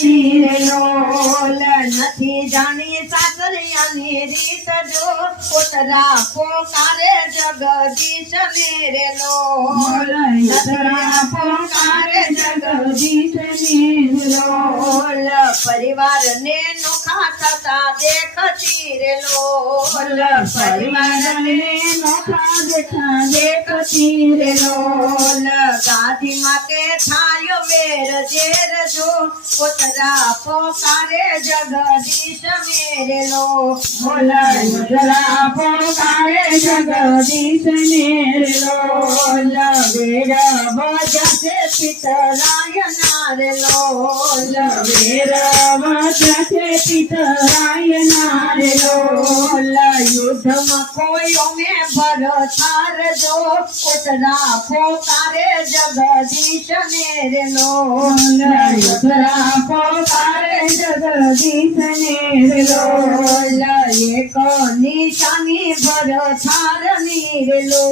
લોલ નથી જાણી સાસરિયાની રીત જો કોતરા પોકારે જગદીશ ને રે લોલ કોતરા પોકારે જગદીશ ને લોલ પરિવાર ને નોખા થતા દેખતી રે લોલ પરિવાર ને નોખા દેખતી રે લોલ ગાદી માટે થાયો વેર જેર જો કોતરા પોકારે જગદીશ મેરે લો બોલ કોતરા પોકારે જગદીશ મેરે લો વેર બજાતે પિતરાય નારે લો વેર બજાતે પિતરાય નારે લો યુદ્ધમાં કોઈ મે ભરથાર જો કોતરા પોકારે જગદીશ મેરે લો કોતરા પોકારે જગદીશ મેરે લો એક નિશાની ભરથાર મેરે લો